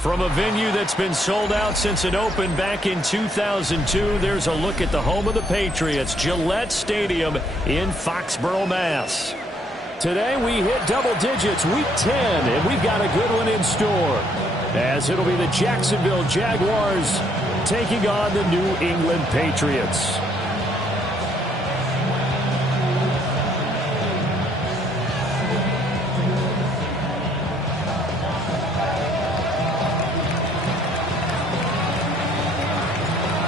From a venue that's been sold out since it opened back in 2002, there's a look at the home of the Patriots, Gillette Stadium in Foxborough, Mass. Today we hit double digits, week 10, and we've got a good one in store, as it'll be the Jacksonville Jaguars taking on the New England Patriots.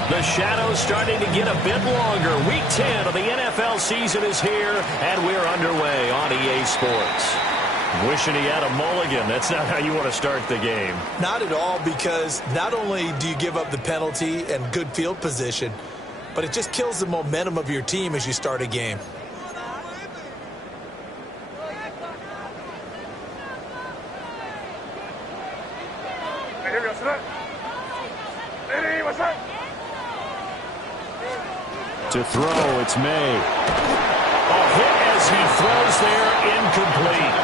The shadow's starting to get a bit longer. Week 10 of the NFL season is here, and we're underway on EA Sports. Wishing he had a mulligan. That's not how you want to start the game. Not at all, because not only do you give up the penalty and good field position, but it just kills the momentum of your team as you start a game. To throw, it's May. A hit as he throws there, incomplete.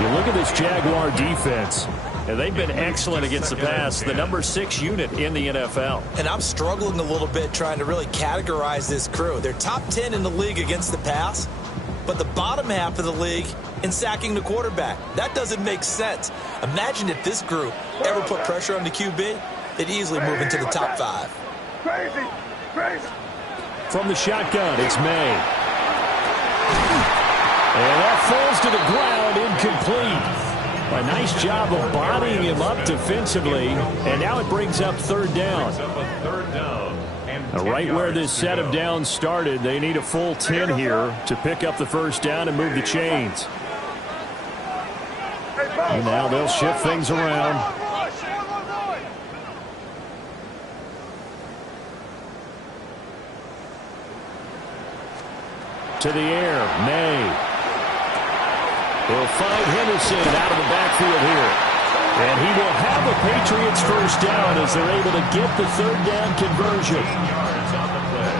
You look at this Jaguar defense, and they've been excellent against the pass, the number 6 unit in the NFL. And I'm struggling a little bit trying to really categorize this crew. They're top 10 in the league against the pass, but the bottom half of the league in sacking the quarterback. That doesn't make sense. Imagine if this group ever put pressure on the QB, they'd easily move into the top 5. Crazy. From the shotgun, it's May. And that falls to the ground, incomplete. A nice job of bodying him up defensively, and now it brings up third down. Right where this set of downs started, they need a full 10 here to pick up the first down and move the chains. And now they'll shift things around. To the air, May. He'll find Henderson out of the backfield here. And he will have the Patriots first down as they're able to get the third down conversion.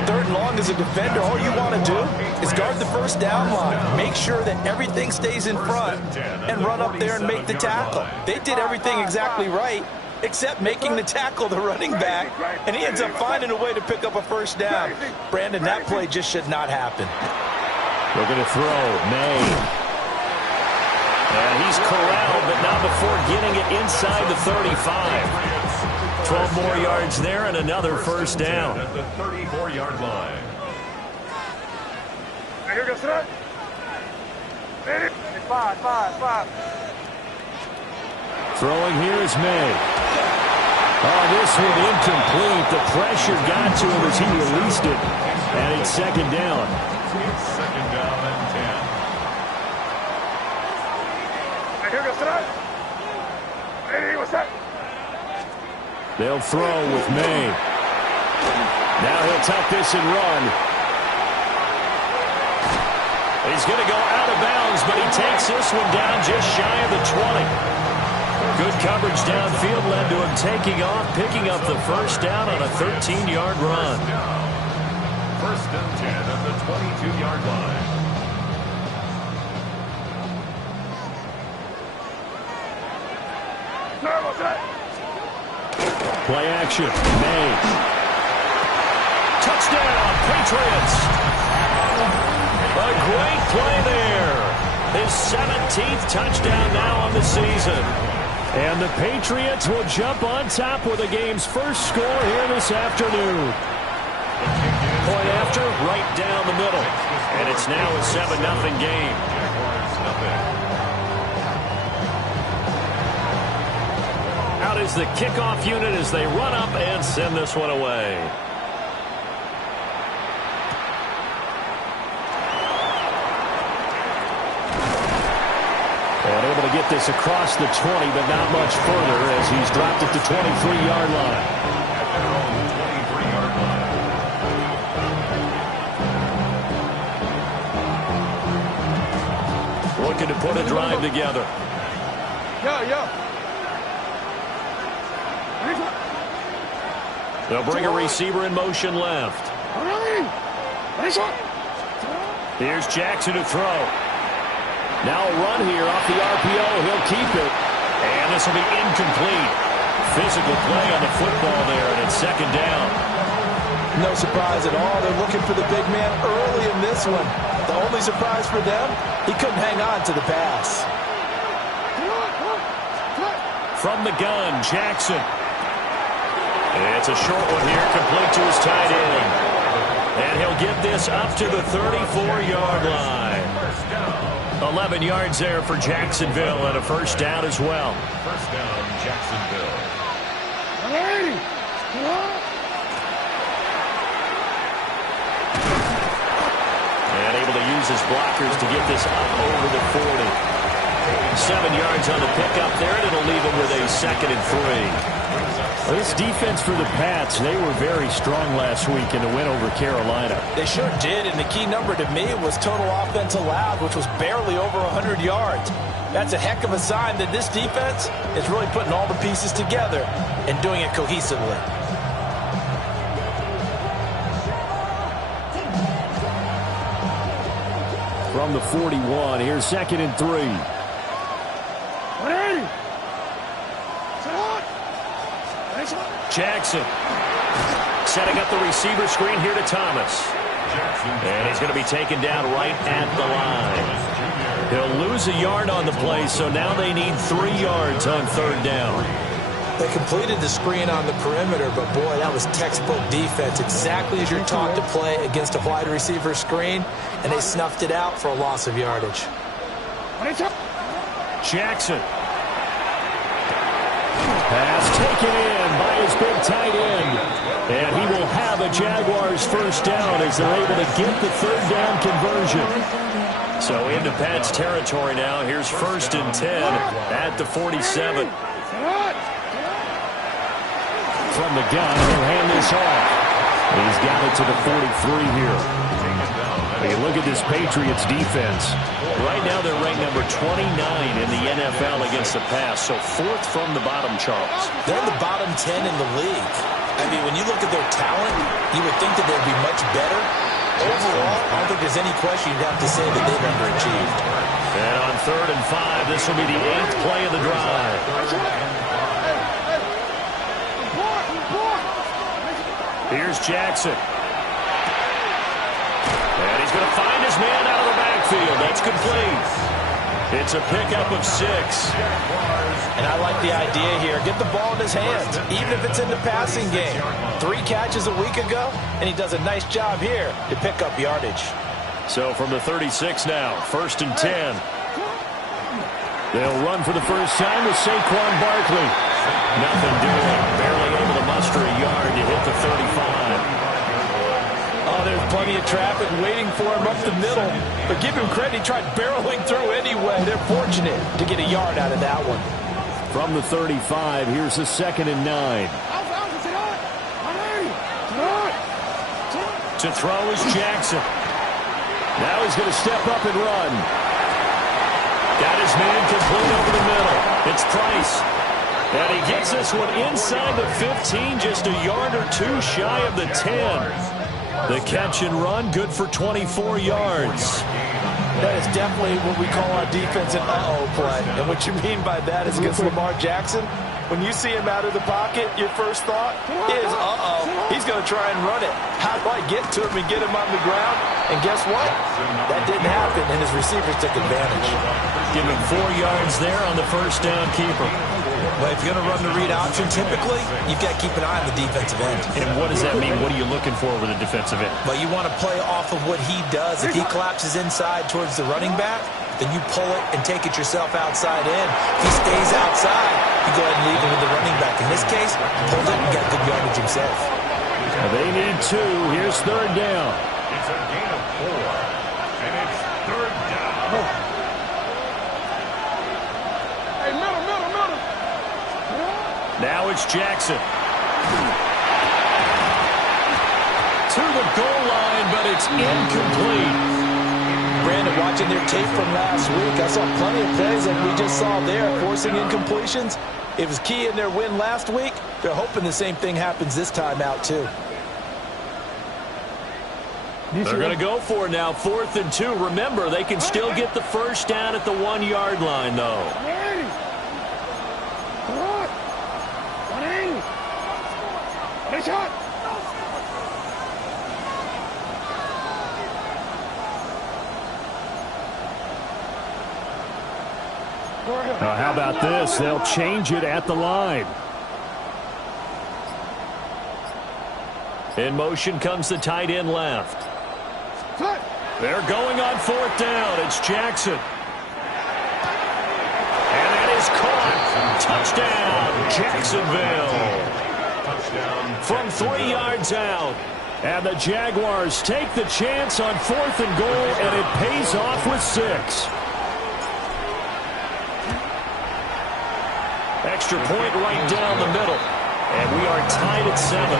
Third and long as a defender, all you want to do is guard the first down line. Make sure that everything stays in front and run up there and make the tackle. They did everything exactly right, except making the tackle the running back, and he ends up finding a way to pick up a first down. Brandon, that play just should not happen. We're going to throw May. And he's corralled, but not before getting it inside the 35. 12 more yards there and another first down. At the 34-yard line. Here goes it. 5. Throwing here is May. Oh, this one incomplete. The pressure got to him as he released it. And it's second down. It's second down and 10. Here goes it. What's that? They'll throw with May. Now he'll tuck this and run. He's going to go out of bounds, but he takes this one down just shy of the 20. Good coverage downfield led to him taking off, picking up the first down on a 13-yard run. First and 10 at the 22-yard line. Play action. May. Touchdown, Patriots. A great play there. His 17th touchdown now on the season. And the Patriots will jump on top with the game's first score here this afternoon. Point after, right down the middle. And it's now a 7-0 game. Out is the kickoff unit as they run up and send this one away. And able to get this across the 20, but not much further as he's dropped at the 23-yard line. Looking to put a drive together. They'll bring a receiver in motion left. Here's Jackson to throw. Now a run here off the RPO. He'll keep it. And this will be incomplete. Physical play on the football there, and it's second down. No surprise at all. They're looking for the big man early in this one. The only surprise for them, he couldn't hang on to the pass. From the gun, Jackson. It's a short one here, complete to his tight end. And he'll get this up to the 34-yard line. 11 yards there for Jacksonville and a first down as well. First down, Jacksonville. And able to use his blockers to get this up over the 40. 7 yards on the pickup there, and it'll leave him with a 2nd and 3. Well, this defense for the Pats, they were very strong last week in the win over Carolina. They sure did, and the key number to me was total offense allowed, which was barely over 100 yards. That's a heck of a sign that this defense is really putting all the pieces together and doing it cohesively. From the 41, here's 2nd and 3. Jackson setting up the receiver screen here to Thomas. And he's going to be taken down right at the line. He'll lose a yard on the play, so now they need 3 yards on 3rd down. They completed the screen on the perimeter, but boy, that was textbook defense. Exactly as you're taught to play against a wide receiver screen, and they snuffed it out for a loss of yardage. Jackson. Pass taken in by his big tight end. And he will have a Jaguars first down as they're able to get the 3rd down conversion. So into Pats territory now. Here's 1st and 10 at the 47. From the gun, he'll hand this off. He's got it to the 43 here. Hey, look at this Patriots defense. Right now they're ranked number 29 in the NFL against the pass, so 4th from the bottom, Charles. They're in the bottom 10 in the league. I mean, when you look at their talent, you would think that they'd be much better. Overall, I don't think there's any question you'd have to say that they've underachieved. And on 3rd and 5, this will be the 8th play of the drive. Here's Jackson. And he's going to find his man out of the backfield. That's complete. It's a pickup of 6. And I like the idea here. Get the ball in his hands, even if it's in the passing game. 3 catches a week ago, and he does a nice job here to pick up yardage. So from the 36 now, 1st and 10. They'll run for the first time with Saquon Barkley. Nothing doing. Barely able to muster a yard to hit the 35. Oh, there's plenty of traffic waiting for him up the middle. But give him credit, he tried barreling through anyway. They're fortunate to get a yard out of that one. From the 35, here's the 2nd and 9. To throw is Jackson. Now he's going to step up and run. Got his man complete over the middle. It's Price. And he gets this one inside the 15, just a yard or 2 shy of the 10. The catch and run, good for 24 yards. That is definitely what we call our defense an uh-oh play. And what you mean by that is against Lamar Jackson, when you see him out of the pocket, your first thought is, uh-oh, he's going to try and run it. How do I get to him and get him on the ground? And guess what? That didn't happen, and his receivers took advantage. Give him 4 yards there on the first down keeper. Well, if you're going to run the read option, typically, you've got to keep an eye on the defensive end. And what does that mean? What are you looking for with a defensive end? Well, you want to play off of what he does. If he collapses inside towards the running back, then you pull it and take it yourself outside in. If he stays outside, you go ahead and leave it with the running back. In this case, pulled it and got good yardage himself. They need 2. Here's 3rd down. It's a gain of 4, and it's 3rd down. Now it's Jackson. To the goal line, but it's incomplete. Brandon, watching their tape from last week, I saw plenty of plays like we just saw there, forcing incompletions. It was key in their win last week. They're hoping the same thing happens this time out, too. They're going to go for it now, 4th and 2. Remember, they can still get the first down at the 1-yard line, though. How about this? They'll change it at the line. In motion comes the tight end left. They're going on 4th down. It's Jackson. And that is caught. Touchdown, Jacksonville. From 3 yards out. And the Jaguars take the chance on 4th and goal, and it pays off with 6. Extra point right down the middle. And we are tied at 7.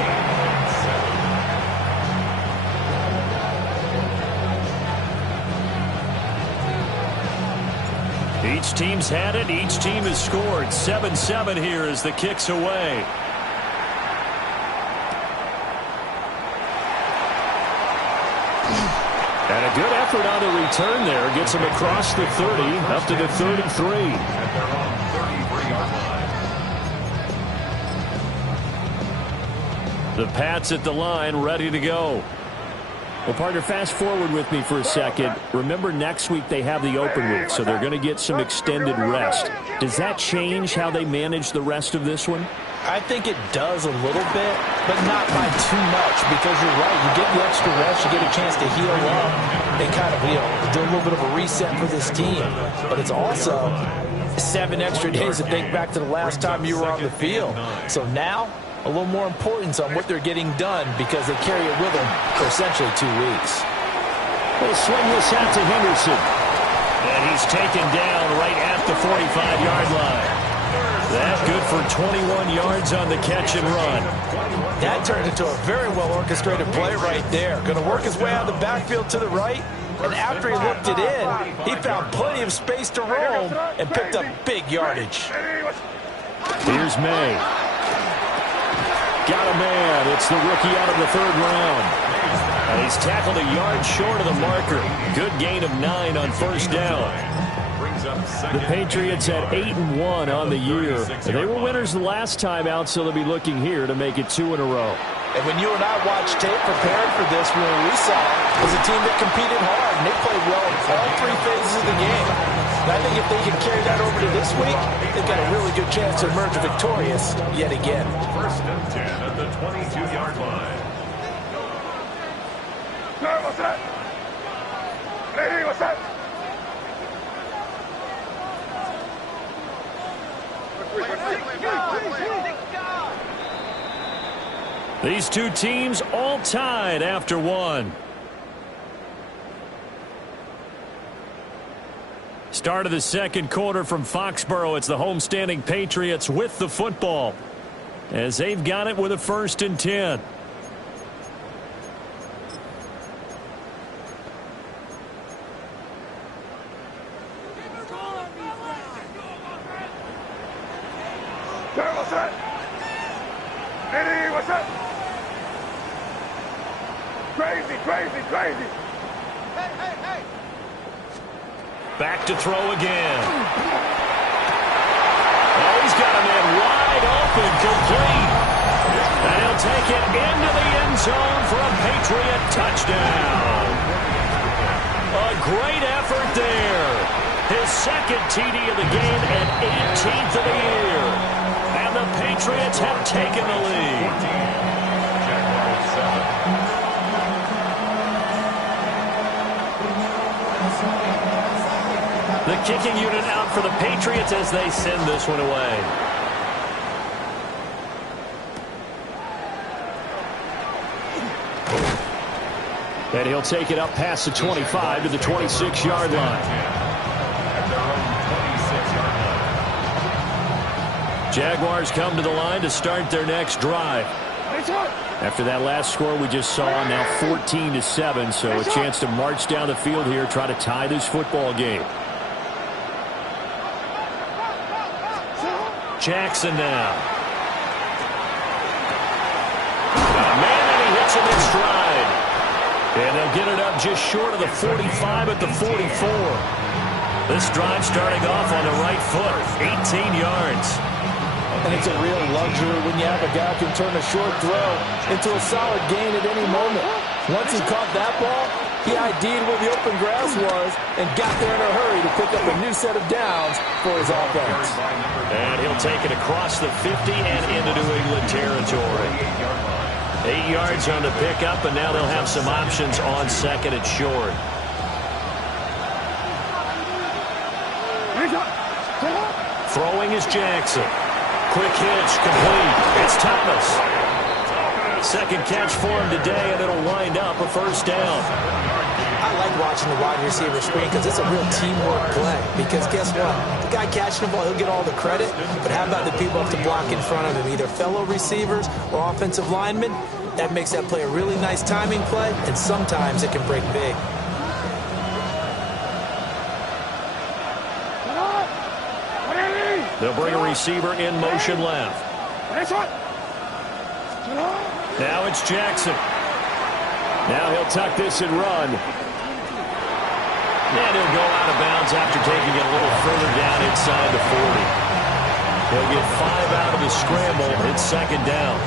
Each team's had it. Each team has scored. 7-7 here as the kick's away. And a good effort on the return there. Gets him across the 30, up to the 33. The Pats at the line, ready to go. Well, partner, fast forward with me for a second. Remember, next week they have the open week, so they're going to get some extended rest. Does that change how they manage the rest of this one? I think it does a little bit, but not by too much, because you're right. You get the extra rest, you get a chance to heal up, and kind of, do a little bit of a reset for this team. But it's also 7 extra days to think back to the last time you were on the field. So now, a little more importance on what they're getting done, because they carry it with them for essentially 2 weeks. We'll swing this out to Henderson. And he's taken down right at the 45-yard line. That's good for 21 yards on the catch and run. That turned into a very well-orchestrated play right there. Going to work his way out of the backfield to the right. And after he looked it in, he found plenty of space to roam and picked up big yardage. Here's May. Got a man. It's the rookie out of the 3rd round. And he's tackled a yard short of the marker. Good gain of 9 on 1st down. The Patriots at 8-1 on the year. They were winners the last time out, so they'll be looking here to make it 2 in a row. And when you and I watched tape preparing for this, what we saw was a team that competed hard, and they played well in all 3 phases of the game. And I think if they can carry that over to this week, they've got a really good chance to emerge victorious yet again. 1st and 10 at the 22-yard line. What's that? Hey, what's that? These 2 teams all tied after 1. Start of the 2nd quarter from Foxborough. It's the homestanding Patriots with the football, as they've got it with a 1st and 10. What's that? Eddie, what's that? Crazy, crazy, crazy. Hey. Back to throw again. Oh, he's got a man wide open, complete. And he'll take it into the end zone for a Patriot touchdown. A great effort there. His 2nd TD of the game and 18th of the year. And the Patriots have taken the lead. The kicking unit out for the Patriots as they send this one away. And he'll take it up past the 25 to the 26-yard line. Jaguars come to the line to start their next drive. After that last score we just saw, now 14-7, so a chance to march down the field here, try to tie this football game. Jackson now. Got a man, and he hits him in stride. And they'll get it up just short of the 45 at the 44. This drive starting off on the right foot, 18 yards. And it's a real luxury when you have a guy who can turn a short throw into a solid gain at any moment. Once he caught that ball, he ID'd where the open grass was and got there in a hurry to pick up a new set of downs for his offense. And he'll take it across the 50 and into New England territory. 8 yards on the pickup, and now they'll have some options on second and short. Throwing is Jackson. Quick hitch, complete. It's Thomas. Second catch for him today, and it'll wind up a first down. I like watching the wide receiver screen because it's a real teamwork play. Because guess what? The guy catching the ball, he'll get all the credit. But how about the people up to block in front of him, either fellow receivers or offensive linemen? That makes that play a really nice timing play, and sometimes it can break big. They'll bring a receiver in motion left. Now it's Jackson. Now he'll tuck this and run. And he'll go out of bounds after taking it a little further down inside the 40. He'll get 5 out of the scramble. It's second down.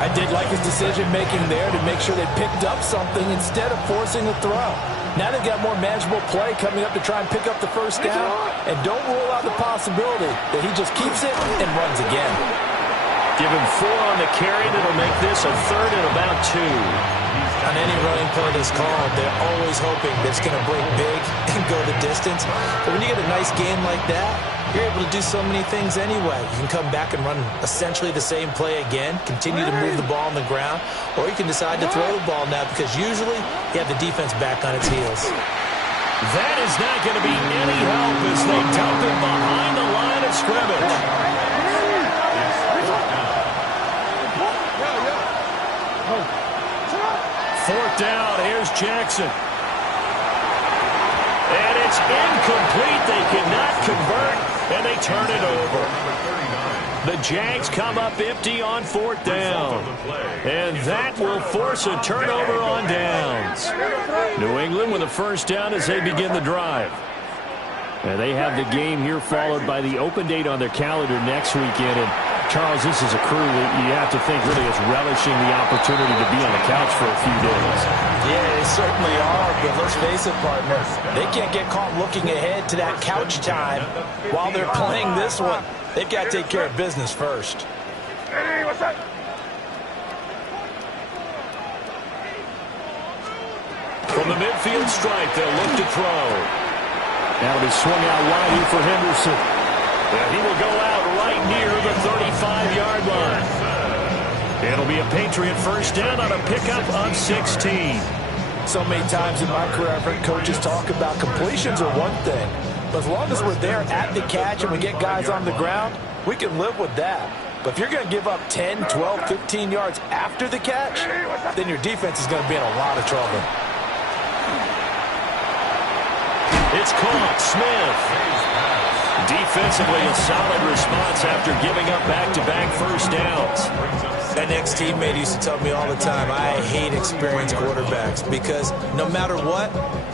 I did like his decision-making there to make sure they picked up something instead of forcing a throw. Now they've got more manageable play coming up to try and pick up the first down. And don't rule out the possibility that he just keeps it and runs again. Give him 4 on the carry. That'll make this a third and about 2. On any running play that's called, they're always hoping that it's going to break big and go the distance. But when you get a nice game like that, you're able to do so many things anyway. You can come back and run essentially the same play again, continue to move the ball on the ground, or you can decide to throw the ball now because usually you have the defense back on its heels. That is not going to be any help as they dump him behind the line of scrimmage. Fourth down, here's Jackson. And it's incomplete. They cannot convert, and they turn it over. The Jags come up empty on fourth down. And that will force a turnover on downs. New England with a first down as they begin the drive. And they have the game here followed by the open date on their calendar next weekend. And Charles, this is a crew that you have to think really is relishing the opportunity to be on the couch for a few days. Yeah, they certainly are, but let's face it, partner. They can't get caught looking ahead to that couch time while they're playing this one. They've got to take care of business first. Hey, what's up? From the midfield stripe, they'll look to throw. That'll be swung out wide here for Henderson. And he will go out right near the 35-yard line. It'll be a Patriot first down on a pickup of 16. So many times in my career, I've heard coaches talk about completions are one thing. But as long as we're there at the catch and we get guys on the ground, we can live with that. But if you're going to give up 10, 12, 15 yards after the catch, then your defense is going to be in a lot of trouble. It's caught. Smith. Defensively, a solid response after giving up back-to-back first downs. That next teammate used to tell me all the time, I hate experienced quarterbacks because no matter what,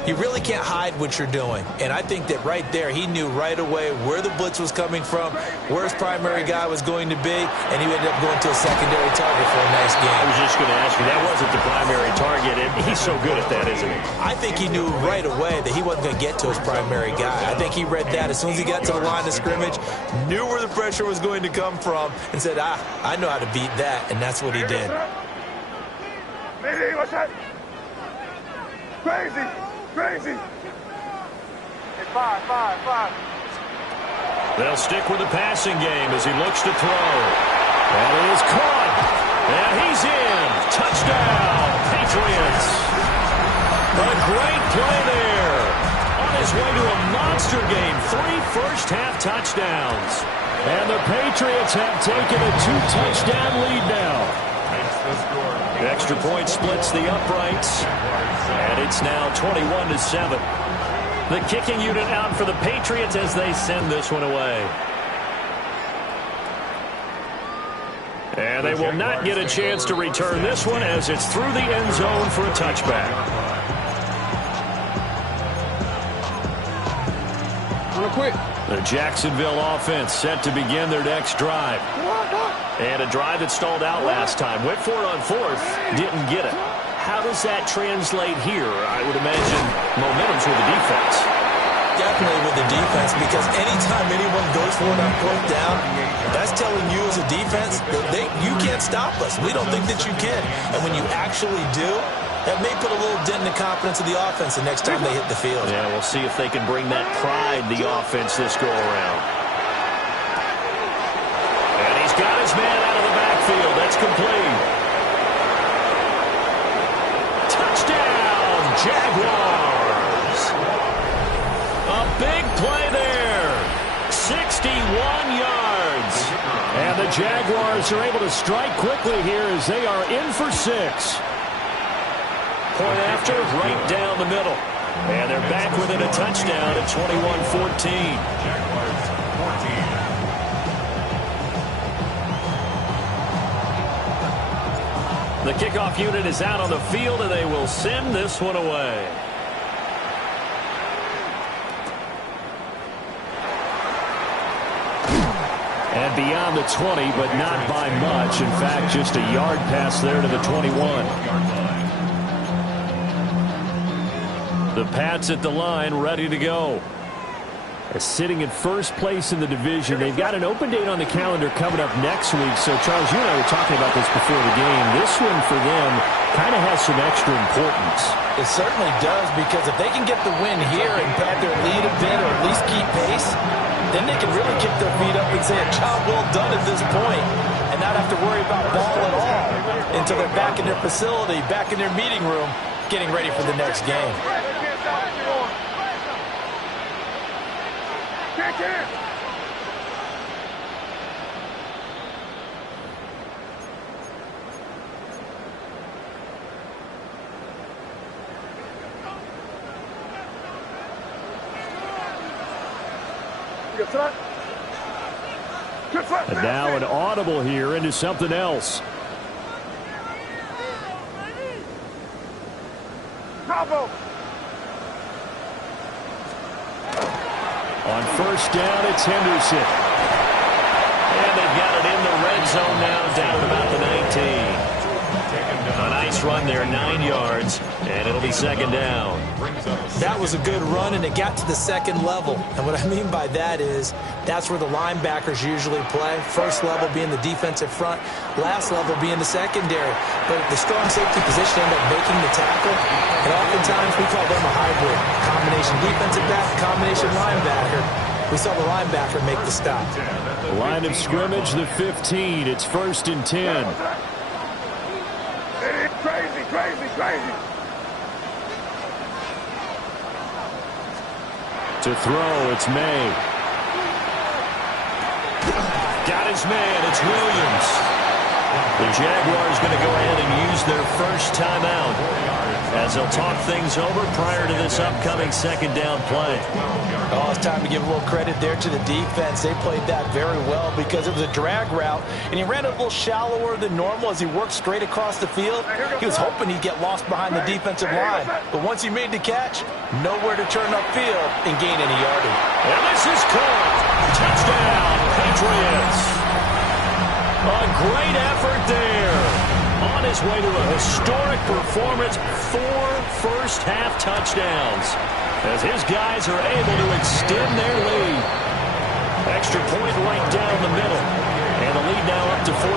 you really can't hide what you're doing. And I think that right there, he knew right away where the blitz was coming from, where his primary guy was going to be, and he ended up going to a secondary target for a nice game. I was just going to ask you, that wasn't the primary target, and he's so good at that, isn't he? I think he knew right away that he wasn't going to get to his primary guy. I think he read that as soon as he got to the line of scrimmage, knew where the pressure was going to come from, and said, I know how to beat that, and that's what he did. Hey, what's that? Crazy. Crazy. Hey, five. They'll stick with the passing game as he looks to throw. And it is caught. And he's in. Touchdown, Patriots. A great play there. On his way to a monster game. 3 first-half touchdowns. And the Patriots have taken a 2-touchdown lead now. The extra point splits the uprights. And it's now 21-7. The kicking unit out for the Patriots as they send this one away. And they will not get a chance to return this one as it's through the end zone for a touchback. On a quick. The Jacksonville offense set to begin their next drive. And a drive that stalled out last time. Went for it on fourth, didn't get it. How does that translate here? I would imagine momentum's with the defense. Definitely with the defense, because anytime anyone goes for it on fourth down, that's telling you as a defense that you can't stop us. We don't think that you can. And when you actually do, that may put a little dent in the confidence of the offense the next time they hit the field. Yeah, we'll see if they can bring that pride, the offense, this go-around. And he's got his man out of the backfield. That's complete. Touchdown, Jaguars. A big play there. 61 yards. And the Jaguars are able to strike quickly here as they are in for 6. Point after, right down the middle. And they're back within a touchdown at 21-14. The kickoff unit is out on the field, and they will send this one away. And beyond the 20, but not by much. In fact, just a yard pass there to the 21. The Pats at the line, ready to go. Sitting in first place in the division. They've got an open date on the calendar coming up next week. So, Charles, you and I were talking about this before the game. This one for them kind of has some extra importance. It certainly does, because if they can get the win here and pad their lead a bit, or at least keep pace, then they can really kick their feet up and say a job well done at this point, and not have to worry about ball at all until they're back in their facility, back in their meeting room, getting ready for the next game. And now an audible here into something else. On first down, it's Henderson. And they've got it in the red zone now, down at about the 19. A nice run there, 9 yards, and it'll be second down. That was a good run, and it got to the second level. And what I mean by that is that's where the linebackers usually play. First level being the defensive front, last level being the secondary. But the strong safety position ended up making the tackle, and oftentimes we call them a hybrid. Combination defensive back, combination linebacker. We saw the linebacker make the stop. Line of scrimmage, the 15. It's 1st and 10. Crazy. To throw, it's May. Got his man, it's Williams. The Jaguars going to go ahead and use their first timeout as they'll talk things over prior to this upcoming second down play. Oh, it's time to give a little credit there to the defense. They played that very well because it was a drag route, and he ran it a little shallower than normal as he worked straight across the field. He was hoping he'd get lost behind the defensive line, but once he made the catch, nowhere to turn upfield and gain any yardage. And this is caught. Touchdown, Patriots. A great effort there. On his way to a historic performance, 4 first-half touchdowns, as his guys are able to extend their lead. Extra point right down the middle, and the lead now up to 14.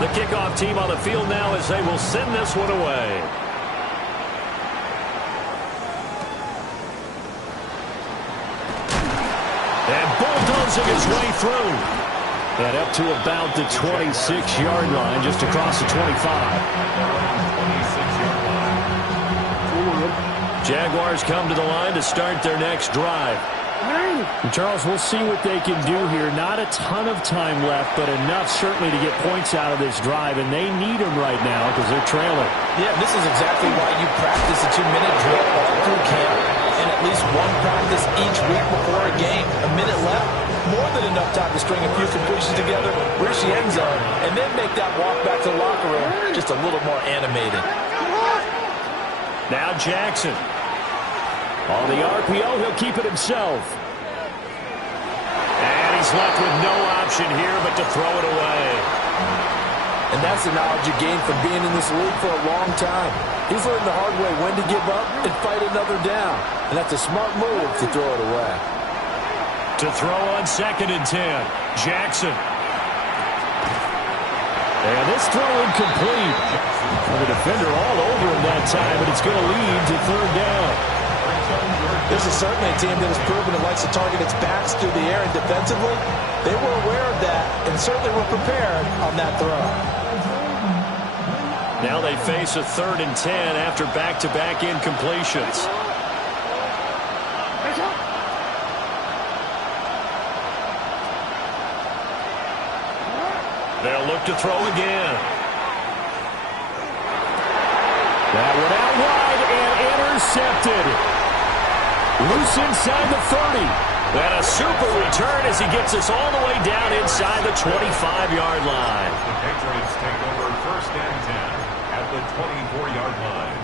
The kickoff team on the field now as they will send this one away. And bulldozing his way through. And up to about the 26-yard line, just across the 25. Jaguars come to the line to start their next drive. And Charles, we'll see what they can do here. Not a ton of time left, but enough certainly to get points out of this drive, and they need them right now because they're trailing. Yeah, this is exactly why you practice a 2-minute drill all through camp, and at least one practice each week before a game. A minute left, more than enough time to string a few completions together, reach the end zone, and then make that walk back to the locker room just a little more animated. Now Jackson. On the RPO, he'll keep it himself. And he's left with no option here but to throw it away. And that's the knowledge you gain from being in this league for a long time. He's learned the hard way when to give up and fight another down. And that's a smart move to throw it away. To throw on 2nd and 10, Jackson. And this throw incomplete. The defender all over him that time, but it's going to lead to 3rd down. This is certainly a team that has proven it likes to target its backs through the air, and defensively, they were aware of that and certainly were prepared on that throw. Now they face a 3rd and 10 after back-to-back incompletions. They'll look to throw again. That one out wide and intercepted. Loose inside the 30. And a super return as he gets us all the way down inside the 25-yard line. The Patriots take over 1st and 10 at the 24-yard line.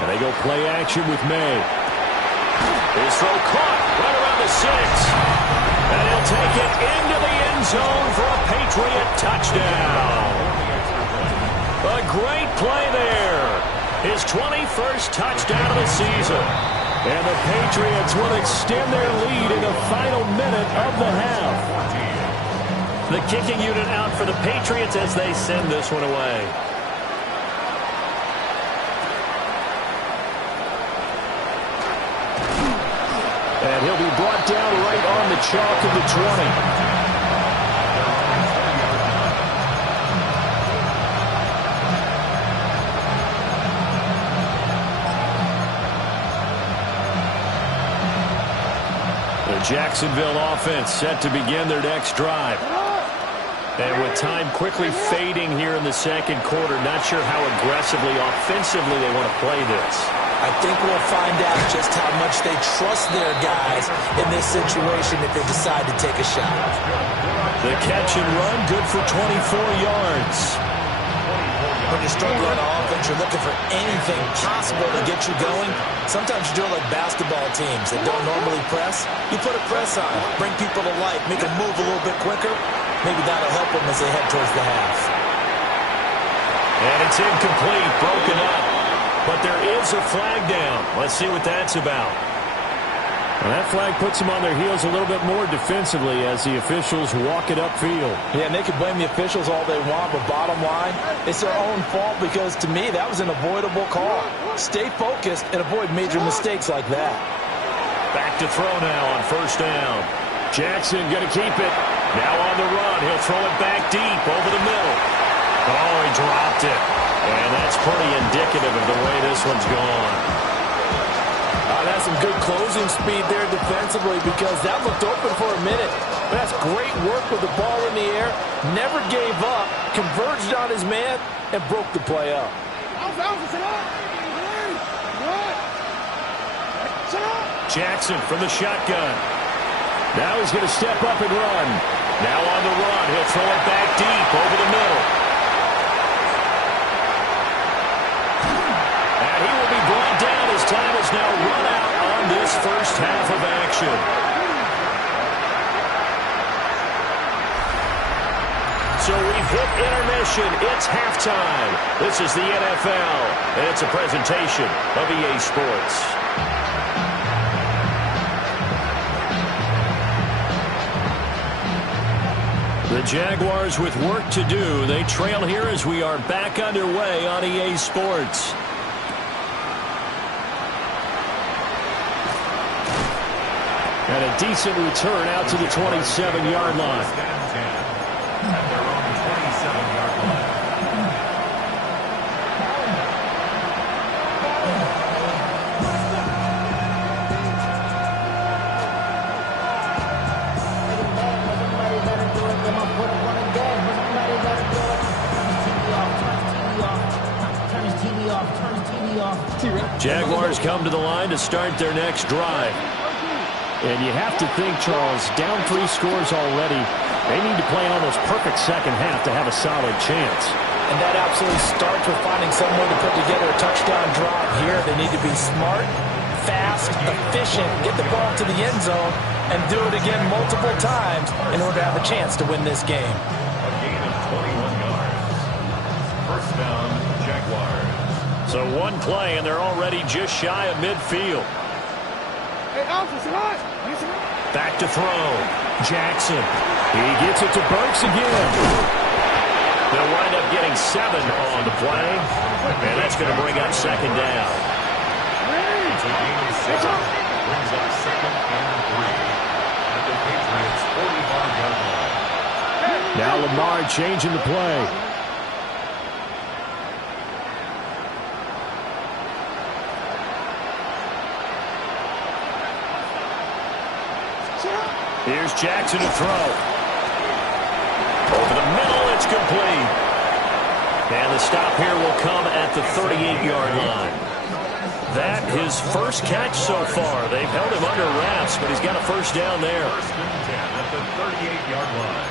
And they go play action with May. His throw caught right around the 6. And he'll take it into the end zone for a Patriot touchdown. A great play there. His 21st touchdown of the season. And the Patriots will extend their lead in the final minute of the half. The kicking unit out for the Patriots as they send this one away. And he'll be brought down right on the chalk of the 20. The Jacksonville offense set to begin their next drive. And with time quickly fading here in the 2nd quarter, not sure how aggressively, offensively they want to play this. I think we'll find out just how much they trust their guys in this situation if they decide to take a shot. The catch and run, good for 24 yards. When you're struggling on offense, you're looking for anything possible to get you going. Sometimes you do it like basketball teams that don't normally press. You put a press on, bring people to life, make them move a little bit quicker. Maybe that'll help them as they head towards the half. And it's incomplete, broken up. But there is a flag down. Let's see what that's about. And that flag puts them on their heels a little bit more defensively as the officials walk it upfield. Yeah, and they can blame the officials all they want, but bottom line, it's their own fault because, to me, that was an avoidable call. Stay focused and avoid major mistakes like that. Back to throw now on 1st down. Jackson going to keep it. Now on the run. He'll throw it back deep over the middle. Oh, he dropped it. And that's pretty indicative of the way this one's gone. That's some good closing speed there defensively because that looked open for a minute. But that's great work with the ball in the air. Never gave up, converged on his man, and broke the play up. Jackson from the shotgun. Now he's going to step up and run. Now on the run. He'll throw it back deep over the middle. Time is now run out on this 1st half of action. So we've hit intermission. It's halftime. This is the NFL, and it's a presentation of EA Sports. The Jaguars with work to do. They trail here as we are back underway on EA Sports. And a decent return out to the 27-yard line. At their own 27-yard line. Jaguars come to the line to start their next drive. And you have to think, Charles, down 3 scores already. They need to play an almost perfect second half to have a solid chance. And that absolutely starts with finding some way to put together a touchdown drive here. They need to be smart, fast, efficient, get the ball to the end zone, and do it again multiple times in order to have a chance to win this game. A gain of 21 yards. First down, Jaguars. So one play, and they're already just shy of midfield. Back to throw. Jackson. He gets it to Burks again. They'll wind up getting 7 on the play, and that's going to bring up second down. It's a gain of 6. Brings up second and 3 at the Patriots' 45-yard line. Now Lamar changing the play. Here's Jackson to throw. Over the middle, it's complete. And the stop here will come at the 38-yard line. That his first catch so far. They've held him under wraps, but he's got a first down there. First and 10 at the 38-yard line.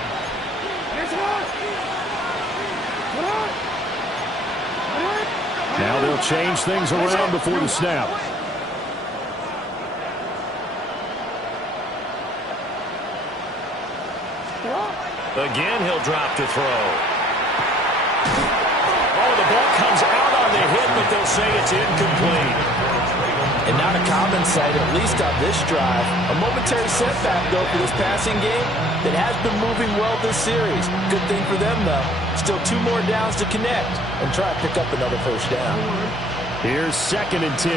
Now they'll change things around before the snap. Again, he'll drop to throw. Oh, the ball comes out on the hit, but they'll say it's incomplete. And not a common sight, at least on this drive. A momentary setback, though, for this passing game that has been moving well this series. Good thing for them, though. Still 2 more downs to connect and try to pick up another first down. Here's second and 10.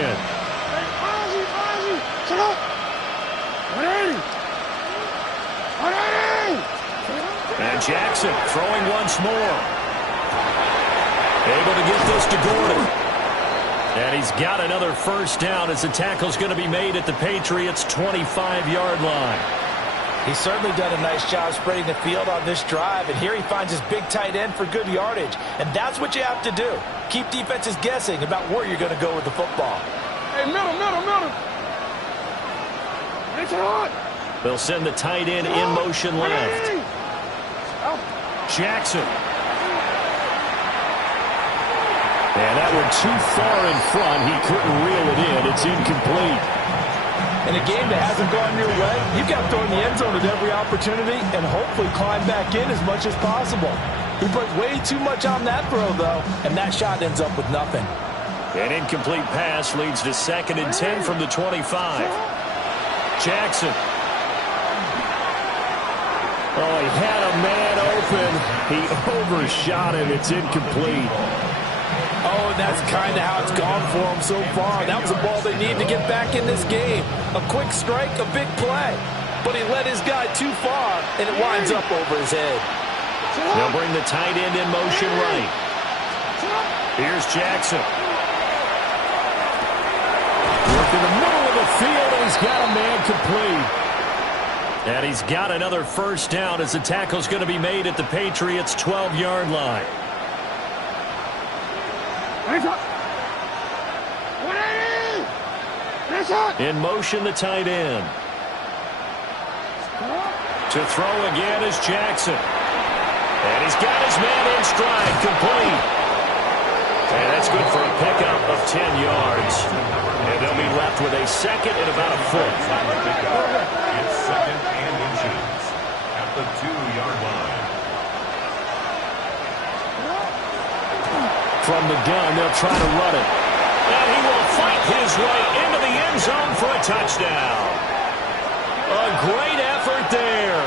And Jackson throwing once more. Able to get this to Gordon. And he's got another first down as the tackle's going to be made at the Patriots' 25-yard line. He's certainly done a nice job spreading the field on this drive, and here he finds his big tight end for good yardage. And that's what you have to do. Keep defenses guessing about where you're going to go with the football. Hey, middle. It's hot. They'll send the tight end in motion left. Jackson. And that one too far in front. He couldn't reel it in. It's incomplete. In a game that hasn't gone your way, you've got to throw in the end zone at every opportunity and hopefully climb back in as much as possible. He put way too much on that throw, though, and that shot ends up with nothing. An incomplete pass leads to second and 10 from the 25. Jackson. Oh, he had a man open. He overshot him. It's incomplete. Oh, and that's kind of how it's gone for him so far. That was a ball they need to get back in this game. A quick strike, a big play. But he led his guy too far, and it winds up over his head. They'll bring the tight end in motion right. Here's Jackson. Work in the middle of the field, and he's got a man complete. And he's got another first down as the tackle's going to be made at the Patriots' 12-yard line. In motion, the tight end. To throw again is Jackson. And he's got his man in stride, complete. And that's good for a pickup of 10 yards. And they'll be left with a second and about a foot. It's second and inches at the 2-yard line. From the gun, they'll try to run it. And he will fight his way into the end zone for a touchdown. A great effort there.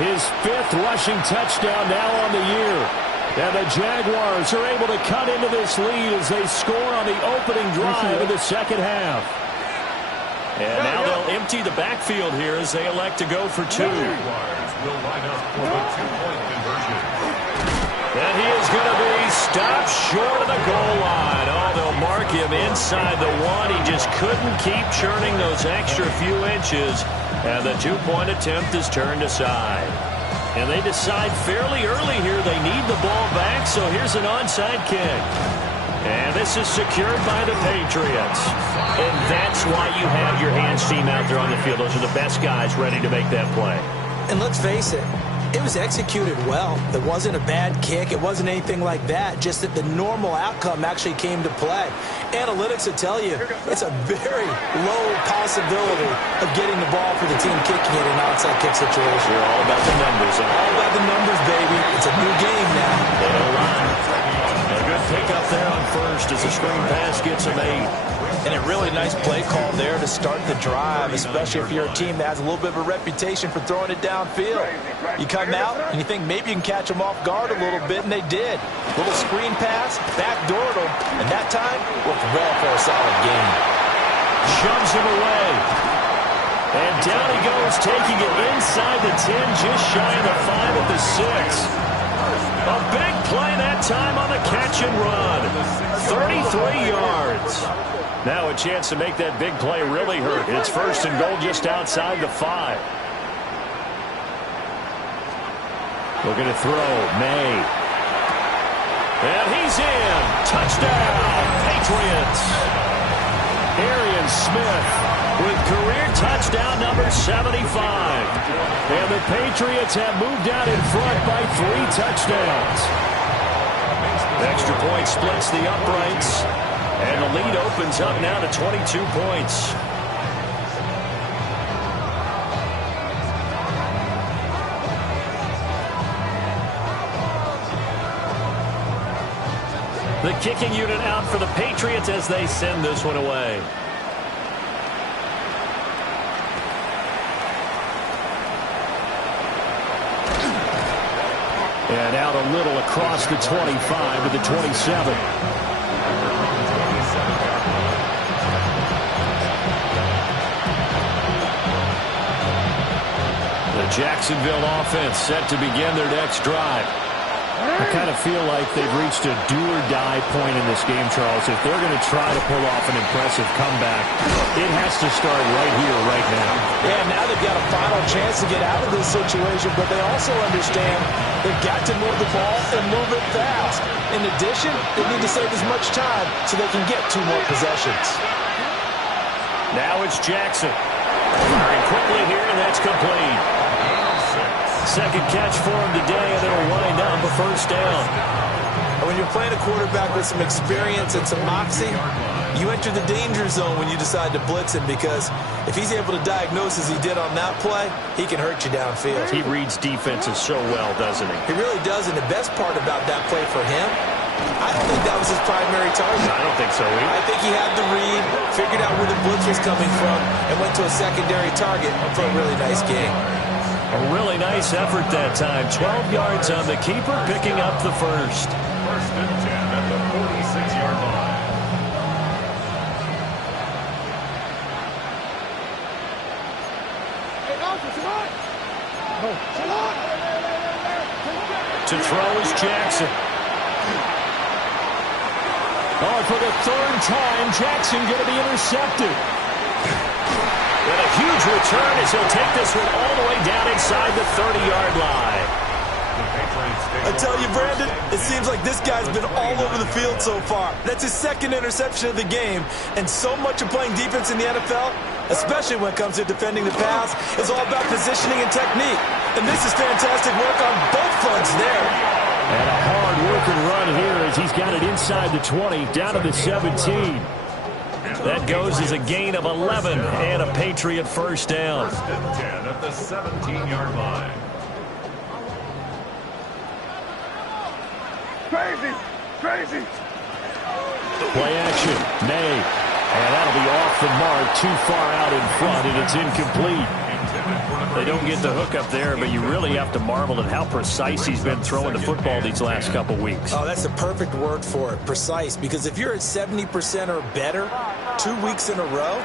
His 5th rushing touchdown now on the year. And the Jaguars are able to cut into this lead as they score on the opening drive of the second half. And now they'll empty the backfield here as they elect to go for 2. Jaguars will line up for the 2-point conversion. And he is going to be stopped short of the goal line. Oh, they'll mark him inside the 1. He just couldn't keep churning those extra few inches. And the 2-point attempt is turned aside. And they decide fairly early here they need the ball back, so here's an onside kick. And this is secured by the Patriots. And that's why you have your hands team out there on the field. Those are the best guys ready to make that play. And let's face it, it was executed well. It wasn't a bad kick. It wasn't anything like that. Just that the normal outcome actually came to play. Analytics will tell you it's a very low possibility of getting the ball for the team kicking it in an onside kick situation. We're all about the numbers. All about the numbers, baby. It's a new game now. They don't lie. A good pick up there on first as the screen pass gets a made. And a really nice play call there to start the drive, especially if you're a team that has a little bit of a reputation for throwing it downfield. You come out and you think maybe you can catch them off guard a little bit, and they did. Little screen pass, backdoored them, and that time worked well for a solid gain. Shoves him away. And down he goes, taking it inside the 10, just shy of the 5 at the 6. A big play that time on the catch and run. 33 yards. Now a chance to make that big play really hurt. It's first and goal just outside the 5. Looking to throw. May. And he's in. Touchdown, Patriots. Arian Smith with career touchdown number 75. And the Patriots have moved out in front by 3 touchdowns. Extra point splits the uprights. And the lead opens up now to 22 points. The kicking unit out for the Patriots as they send this one away. And out a little across the 25 to the 27. The Jacksonville offense set to begin their next drive. I kind of feel like they've reached a do-or-die point in this game, Charles. If they're going to try to pull off an impressive comeback, it has to start right here, right now. Yeah, now they've got a final chance to get out of this situation, but they also understand they've got to move the ball and move it fast. In addition, they need to save as much time so they can get 2 more possessions. Now it's Jackson. Firing quickly here, and that's complete. Second catch for him today, and it'll wind up a first down. And when you're playing a quarterback with some experience and some moxie, you enter the danger zone when you decide to blitz him, because if he's able to diagnose as he did on that play, he can hurt you downfield. He reads defenses so well, doesn't he? He really does, and the best part about that play for him, I don't think that was his primary target. I don't think so either. I think he had the read, figured out where the blitz was coming from, and went to a secondary target for a really nice game. A really nice effort that time. 12 yards on the keeper, picking up the first. First and 10 at the 46-yard line. To throw is Jackson. Oh, for the 3rd time, Jackson going to be intercepted. And a huge return as he'll take this one all the way down inside the 30-yard line. I tell you, Brandon, it seems like this guy's been all over the field so far. That's his 2nd interception of the game. And so much of playing defense in the NFL, especially when it comes to defending the pass, is all about positioning and technique. And this is fantastic work on both fronts there. And a hard-working run here as he's got it inside the 20, down to the 17. That goes as a gain of 11 and a Patriot first down. First and 10 at the 17-yard line. Crazy! Crazy! Play action. May. And that'll be off the mark, too far out in front, and it's incomplete. They don't get the hook up there, but you really have to marvel at how precise he's been throwing the football these last couple weeks. Oh, that's the perfect word for it, precise. Because if you're at 70% or better 2 weeks in a row,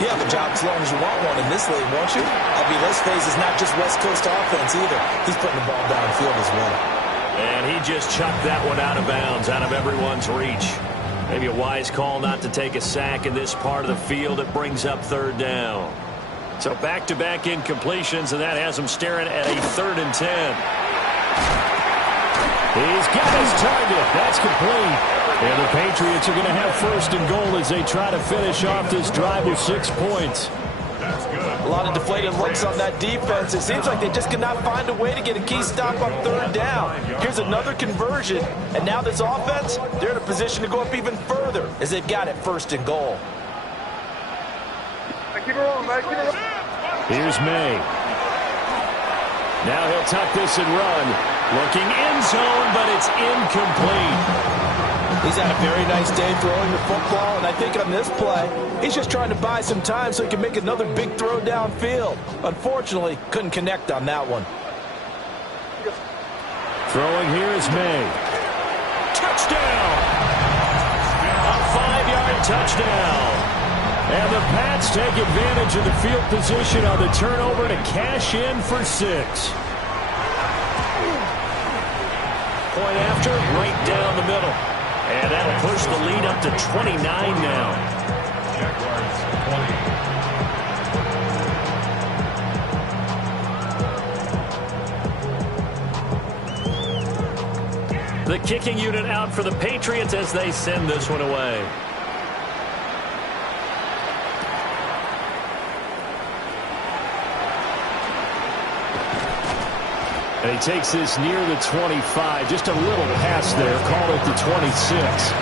you have a job as long as you want one in this league, won't you? I mean, let's face it, it's not just West Coast offense either. He's putting the ball downfield as well. And he just chucked that one out of bounds, out of everyone's reach. Maybe a wise call not to take a sack in this part of the field. It brings up 3rd down. So back-to-back incompletions, and that has them staring at a 3rd and 10. He's got his target. That's complete. And the Patriots are going to have first and goal as they try to finish off this drive with 6 points. That's good. A lot of deflated looks on that defense. It seems like they just cannot find a way to get a key stop on third down. Here's another conversion, and now this offense, they're in a position to go up even further as they've got it first and goal. Keep it rolling, man. Keep it rolling. Here's May. Now he'll tuck this and run. Looking end zone, but it's incomplete. He's had a very nice day throwing the football, and I think on this play, he's just trying to buy some time so he can make another big throw downfield. Unfortunately, couldn't connect on that one. Throwing here is May. Touchdown! A 5-yard touchdown. And the Pats take advantage of the field position on the turnover to cash in for 6. Point after, right down the middle. And that'll push the lead up to 29 now. Jaguars 20. The kicking unit out for the Patriots as they send this one away. And he takes this near the 25. Just a little pass there. Call it the 26.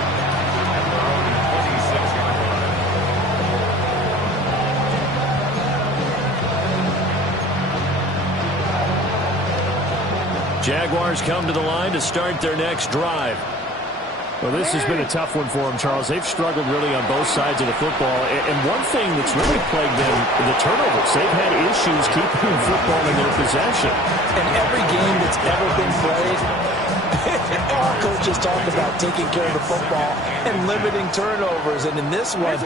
Jaguars come to the line to start their next drive. Well, this has been a tough one for them, Charles. They've struggled really on both sides of the football. And one thing that's really plagued them, the turnovers. They've had issues keeping the football in their possession. In every game that's ever been played, all coaches talk about taking care of the football and limiting turnovers. And in this one,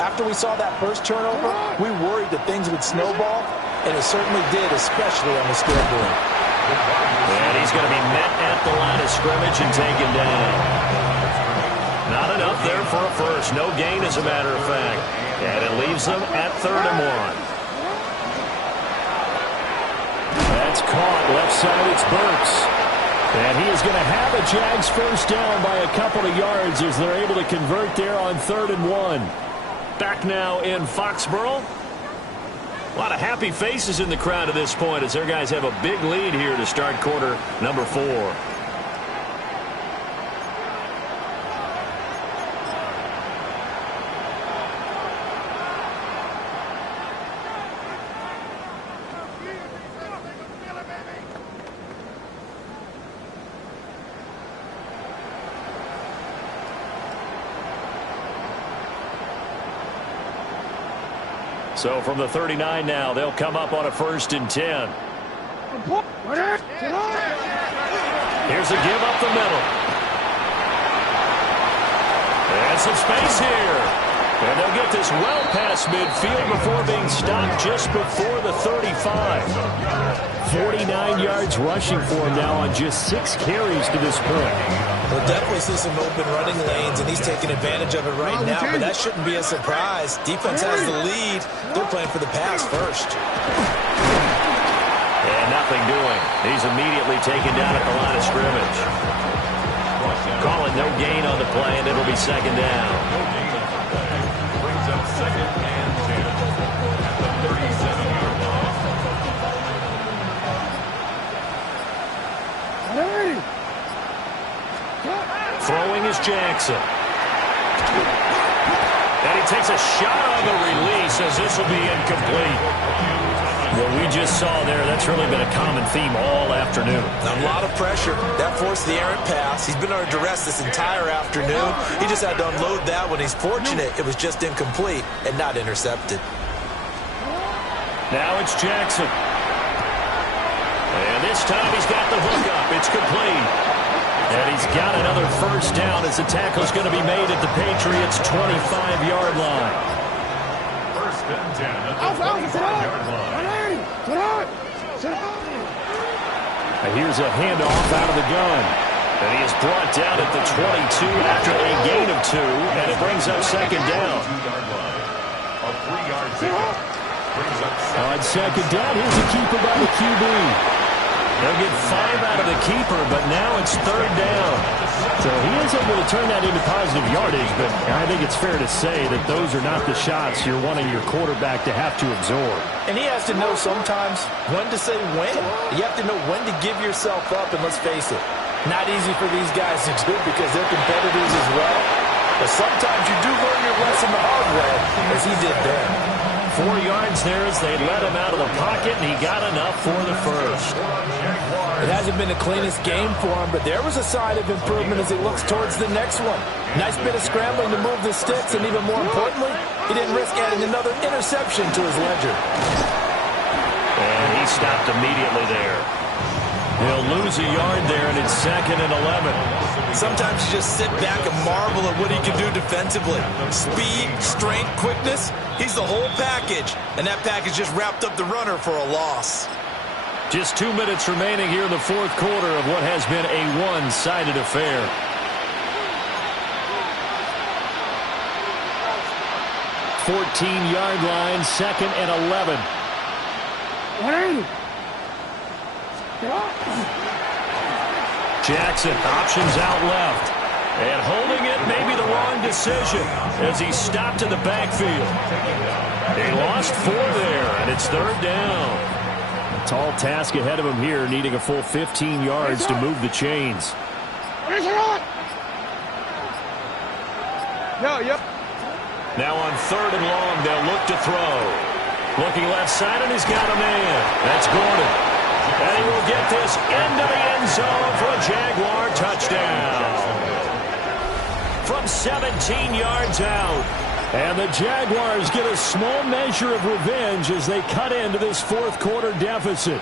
after we saw that first turnover, we worried that things would snowball, and it certainly did, especially on the scoreboard. And he's going to be met at the line of scrimmage and taken down. Not enough there for a first. No gain, as a matter of fact. And it leaves them at 3rd and 1. That's caught. Left side, it's Burks. And he is going to have a Jags first down by a couple of yards as they're able to convert there on 3rd and 1. Back now in Foxborough. A lot of happy faces in the crowd at this point as their guys have a big lead here to start quarter number 4. So from the 39 now, they'll come up on a 1st and 10. Here's a give up the middle. And some space here. And they'll get this well past midfield before being stopped just before the 35. 49 yards rushing for him now on just 6 carries to this point. We'll definitely see some open running lanes, and he's taking advantage of it right now, but that shouldn't be a surprise. Defense has the lead. They're playing for the pass first. And nothing doing. He's immediately taken down at the line of scrimmage. Calling no gain on the play, and it'll be 2nd down. Brings up 2nd and 10 at the 37-yard line. Throwing is Jackson. And he takes a shot on the release as this will be incomplete. What we just saw there, that's really been a common theme all afternoon. A lot of pressure. That forced the errant pass. He's been under duress this entire afternoon. He just had to unload that one. He's fortunate it was just incomplete and not intercepted. Now it's Jackson. And this time he's got the hook up. It's complete. And he's got another first down as the tackle's going to be made at the Patriots' 25-yard line. 1st and 10 at the 25-yard line. Here's a handoff out of the gun. And he is brought down at the 22 after a gain of 2, and it brings up 2nd down. A 3-yard pickup brings up On 2nd down, here's a keeper by the QB. They'll get 5 out of the keeper, but now it's 3rd down. So he is able to turn that into positive yardage, but I think it's fair to say that those are not the shots you're wanting your quarterback to have to absorb. And he has to know sometimes when to say when. You have to know when to give yourself up, and let's face it, not easy for these guys to do because they're competitors as well. But sometimes you do learn your lesson the hard way, as he did there. 4 yards there as they let him out of the pocket, and he got enough for the first. It hasn't been the cleanest game for him, but there was a sign of improvement as he looks towards the next one. Nice bit of scrambling to move the sticks, and even more importantly, he didn't risk adding another interception to his ledger. And he stopped immediately there. He'll lose a yard there, and it's 2nd and 11. Sometimes you just sit back and marvel at what he can do defensively. Speed, strength, quickness, he's the whole package. And that package just wrapped up the runner for a loss. Just 2 minutes remaining here in the 4th quarter of what has been a one-sided affair. Fourteen-yard line, 2nd and 11. Jackson, options out left. And holding it may be the wrong decision as he stopped in the backfield. He lost 4 there, and it's 3rd down. A tall task ahead of him here, needing a full 15 yards to move the chains. Now on 3rd and long, they'll look to throw. Looking left side, and he's got a man. That's Gordon. And he will get this into the end zone for a Jaguar touchdown. From 17 yards out. And the Jaguars get a small measure of revenge as they cut into this 4th quarter deficit.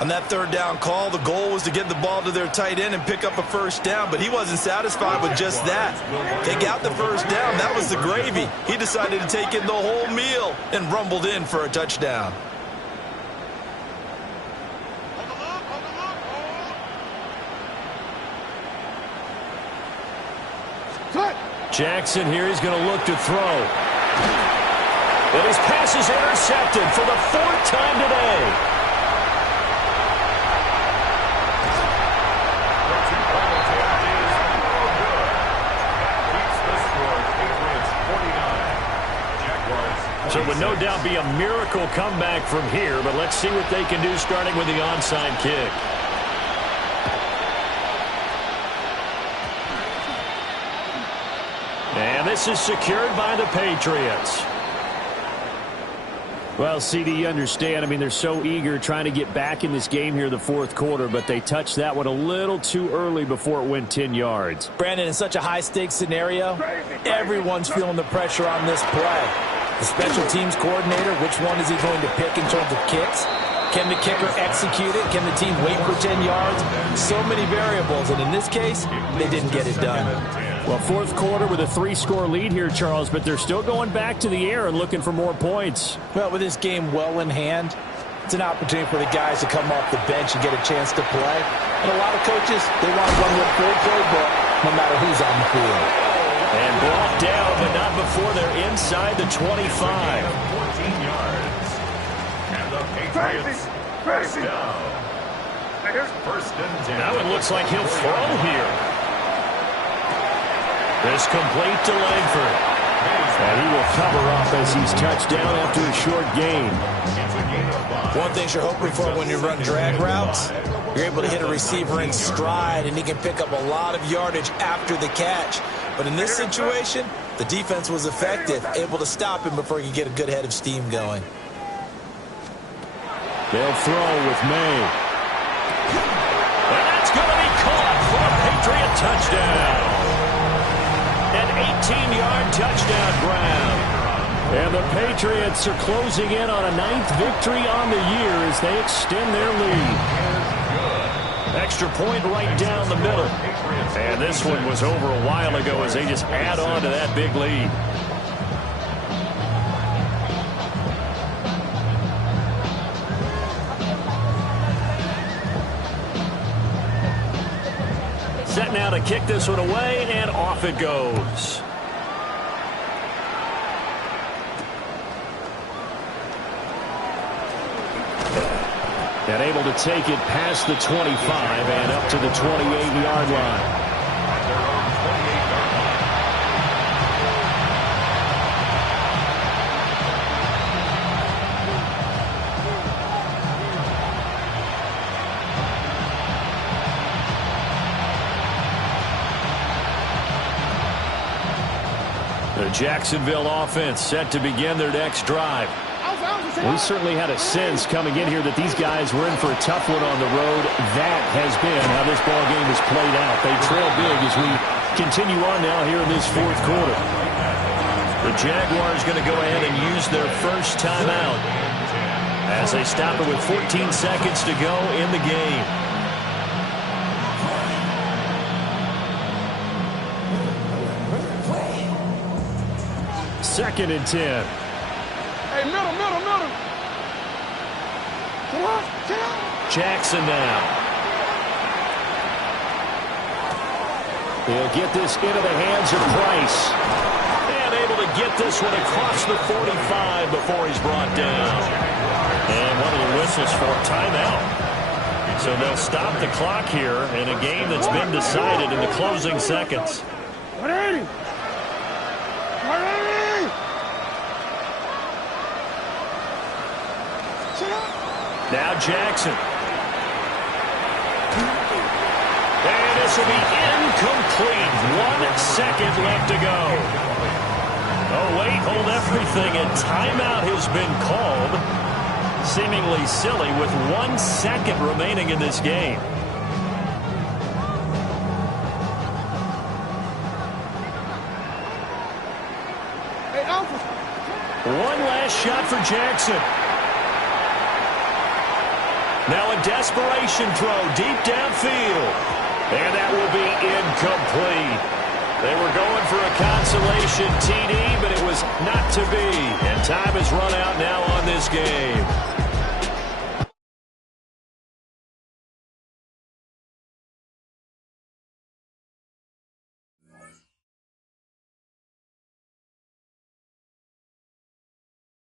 On that 3rd down call, the goal was to get the ball to their tight end and pick up a 1st down, but he wasn't satisfied with just that. They got the 1st down. That was the gravy. He decided to take in the whole meal and rumbled in for a touchdown. Jackson here, he's going to look to throw. And his pass is intercepted for the 4th time today. So it would no doubt be a miracle comeback from here, but let's see what they can do starting with the onside kick. And this is secured by the Patriots. Well, CD, you understand. I mean, they're so eager trying to get back in this game here in the 4th quarter, but they touched that one a little too early before it went 10 yards. Brandon, in such a high-stakes scenario, everyone's feeling the pressure on this play. The special teams coordinator, which one is he going to pick in terms of kicks? Can the kicker execute it? Can the team wait for 10 yards? So many variables, and in this case, they didn't get it done. Well, 4th quarter with a 3-score lead here, Charles, but they're still going back to the air and looking for more points. Well, with this game well in hand, it's an opportunity for the guys to come off the bench and get a chance to play. And a lot of coaches, they want to run with full playbook no matter who's on the field. And brought down, but not before they're inside the 25. 14 yards. And the Patriots first down. First and 10. Now it looks like he'll throw here. This complete to Langford. And he will cover up as he's touched down after a short gain. One thing you're hoping for when you run drag routes, you're able to hit a receiver in stride, and he can pick up a lot of yardage after the catch. But in this situation, the defense was effective, able to stop him before he could get a good head of steam going. They'll throw with May. And that's going to be caught for a Patriot touchdown. An 18-yard touchdown grab. And the Patriots are closing in on a 9th victory on the year as they extend their lead. Extra point right down the middle. And this one was over a while ago as they just add on to that big lead. Set now to kick this one away, and off it goes. And able to take it past the 25 and up to the 28-yard line. The Jacksonville offense set to begin their next drive. We certainly had a sense coming in here that these guys were in for a tough one on the road. That has been how this ball game has played out. They trail big as we continue on now here in this fourth quarter. The Jaguars going to go ahead and use their first timeout as they stop it with 14 seconds to go in the game. Second and 10. Hey, middle. Jackson now. He'll get this into the hands of Price. And able to get this one across the 45 before he's brought down. And one of the whistles for a timeout. So they'll stop the clock here in a game that's been decided in the closing seconds. Now Jackson. And this will be incomplete. 1 second left to go. Oh, wait, hold everything. A timeout has been called. Seemingly silly with 1 second remaining in this game. One last shot for Jackson. Now a desperation throw deep downfield. And that will be incomplete. They were going for a consolation TD, but it was not to be. And time has run out now on this game.